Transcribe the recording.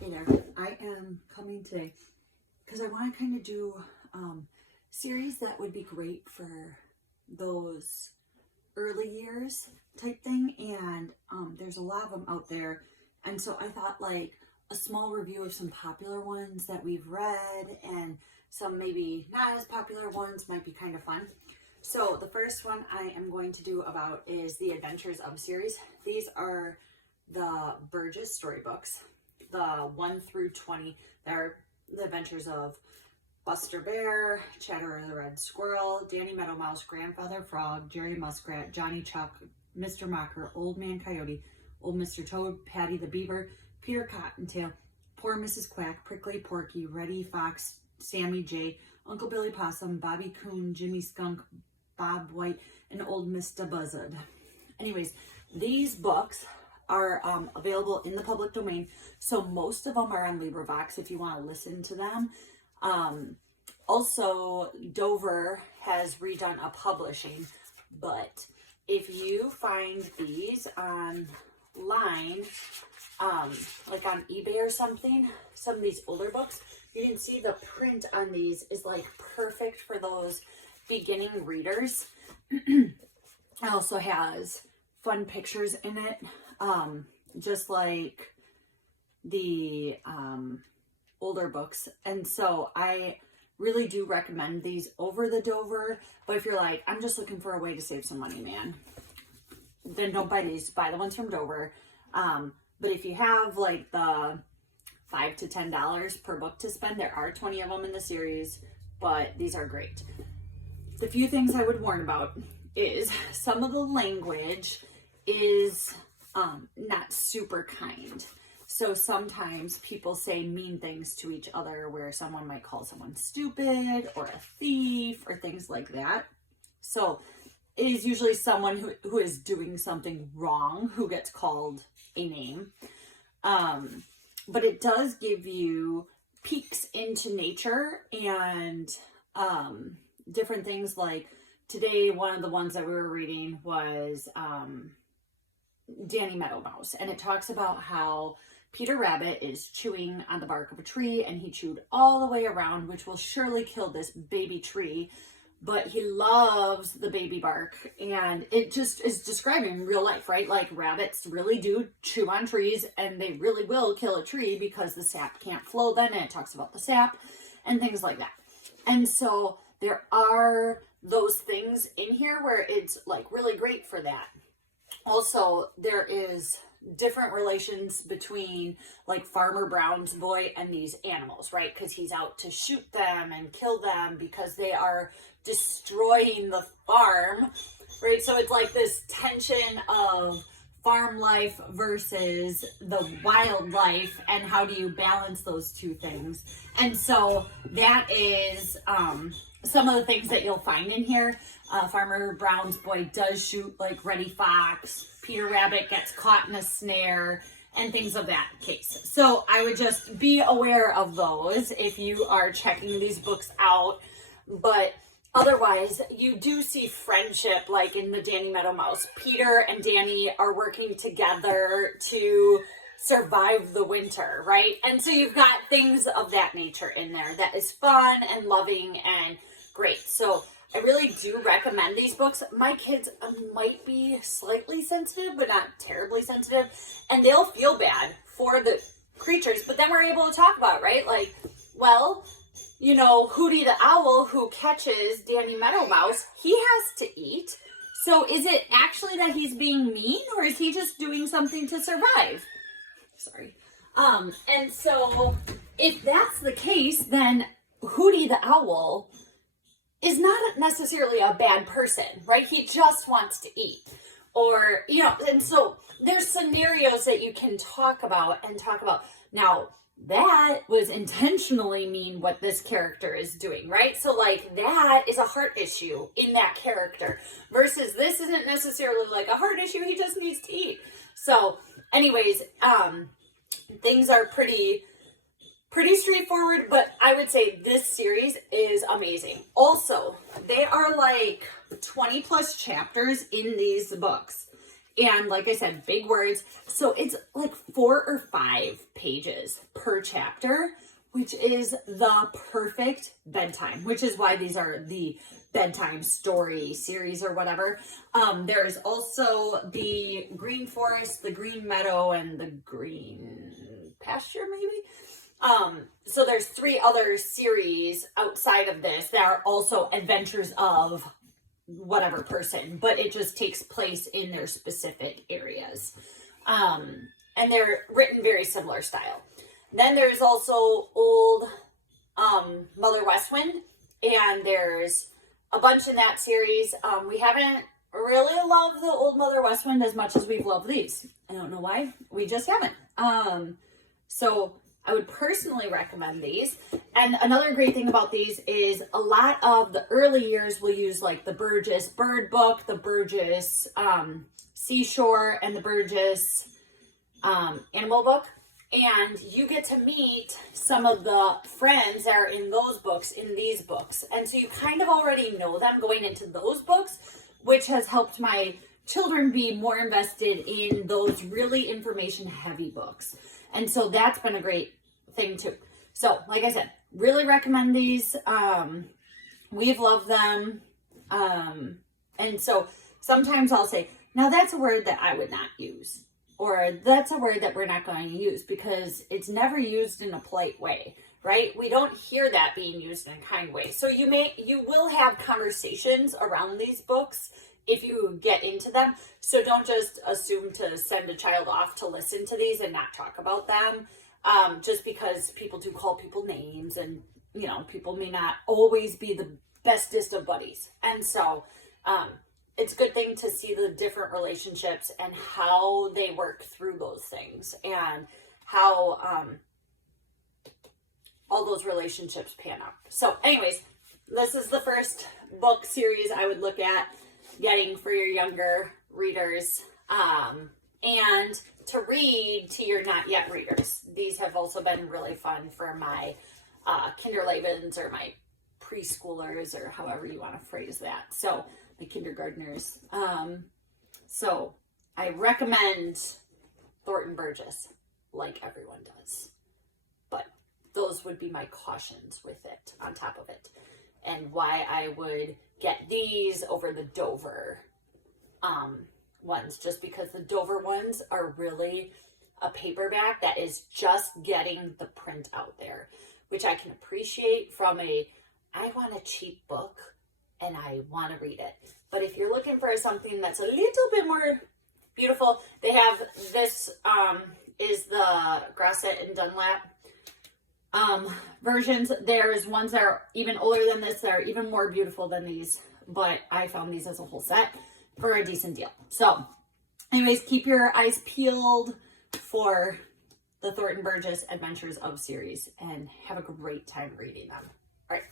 Hey there, I am coming today because I want to kind of do series that would be great for those early years type thing, and there's a lot of them out there, and so I thought like a small review of some popular ones that we've read and some maybe not as popular ones might be kind of fun. So the first one I am going to do about is the Adventures of series. These are the Burgess storybooks. The 1 through 20, they're the adventures of Buster Bear, Chatterer the Red Squirrel, Danny Meadow Mouse, Grandfather Frog, Jerry Muskrat, Johnny Chuck, Mr. Mocker, Old Man Coyote, Old Mr. Toad, Patty the Beaver, Peter Cottontail, Poor Mrs. Quack, Prickly Porky, Reddy Fox, Sammy Jay, Uncle Billy Possum, Bobby Coon, Jimmy Skunk, Bob White, and Old Mr. Buzzard. Anyways, these books are available in the public domain. So most of them are on LibriVox if you want to listen to them. Also, Dover has redone a publishing, but if you find these online, like on eBay or something, some of these older books, you can see the print on these is like perfect for those beginning readers. It also has fun pictures in it. Just like the older books. And so I really do recommend these over the Dover. But if you're like, I'm just looking for a way to save some money, man, then don't buy these. Buy the ones from Dover. But if you have like the $5 to $10 per book to spend, there are 20 of them in the series, but these are great. The few things I would warn about is some of the language is not super kind. So sometimes people say mean things to each other where someone might call someone stupid or a thief or things like that. So it is usually someone who is doing something wrong who gets called a name. But it does give you peeks into nature and different things. Like today, one of the ones that we were reading was Danny Meadow Mouse, and it talks about how Peter Rabbit is chewing on the bark of a tree, and he chewed all the way around, which will surely kill this baby tree, but he loves the baby bark. And it just is describing real life, right? Like rabbits really do chew on trees, and they really will kill a tree because the sap can't flow then, and it talks about the sap and things like that. And so there are those things in here where it's like really great for that. Also, there is different relations between like Farmer Brown's boy and these animals, right? Because he's out to shoot them and kill them because they are destroying the farm, right? So it's like this tension of farm life versus the wildlife, and how do you balance those two things? And so that is some of the things that you'll find in here. Farmer Brown's boy does shoot like Reddy Fox. Peter Rabbit gets caught in a snare and things of that case. So I would just be aware of those if you are checking these books out. But otherwise, you do see friendship, like in the Danny Meadow Mouse. Peter and Danny are working together to survive the winter, right? And so you've got things of that nature in there that is fun and loving and great. So I really do recommend these books. My kids might be slightly sensitive, but not terribly sensitive, and they'll feel bad for the creatures, but then we're able to talk about it, right? Like, well, you know, Hootie the Owl, who catches Danny Meadow Mouse, he has to eat. So is it actually that he's being mean, or is he just doing something to survive? Sorry. And so if that's the case, then Hootie the Owl is not necessarily a bad person, right? He just wants to eat. Or, you know, and so there's scenarios that you can talk about. Now, that was intentionally mean what this character is doing, right? So like that is a heart issue in that character versus this isn't necessarily like a heart issue. He just needs to eat. So anyways, things are pretty straightforward, but I would say this series is amazing. Also, they are like 20 plus chapters in these books. And like I said, big words. So it's like 4 or 5 pages per chapter, which is the perfect bedtime, which is why these are the bedtime story series or whatever. There's also the Green Forest, the Green Meadow, and the Green Pasture, maybe. So there's 3 other series outside of this that are also adventures of whatever person, but it just takes place in their specific areas. And they're written very similar style. Then there's also old Mother West Wind, and there's a bunch in that series. We haven't really loved the old Mother West Wind as much as we've loved these. I don't know why. We just haven't. So I would personally recommend these. And another great thing about these is a lot of the early years will use like the Burgess Bird Book, the Burgess Seashore, and the Burgess Animal Book. And you get to meet some of the friends that are in those books, in these books. And so you kind of already know them going into those books, which has helped my children be more invested in those really information-heavy books. And so that's been a great thing too. So, like I said, really recommend these. We've loved them. And so sometimes I'll say, now that's a word that I would not use. Or that's a word that we're not going to use because it's never used in a polite way, right? We don't hear that being used in a kind way. So you will have conversations around these books if you get into them. So don't just assume to send a child off to listen to these and not talk about them. Just because people do call people names, and you know, people may not always be the bestest of buddies. And so it's a good thing to see the different relationships and how they work through those things, and how all those relationships pan out. So anyways, this is the first book series I would look at getting for your younger readers, and to read to your not yet readers. These have also been really fun for my kindergartens or my preschoolers, or however you want to phrase that. So the kindergartners. So I recommend Thornton Burgess, like everyone does. But those would be my cautions with it, on top of it. And why I would get these over the Dover ones, just because the Dover ones are really a paperback that is just getting the print out there, which I can appreciate from I want a cheap book and I want to read it. But if you're looking for something that's a little bit more beautiful, they have this is the Grasset and Dunlap versions. There's ones that are even older than this that are even more beautiful than these, but I found these as a whole set for a decent deal. So anyways, keep your eyes peeled for the Thornton Burgess Adventures of series and have a great time reading them. All right.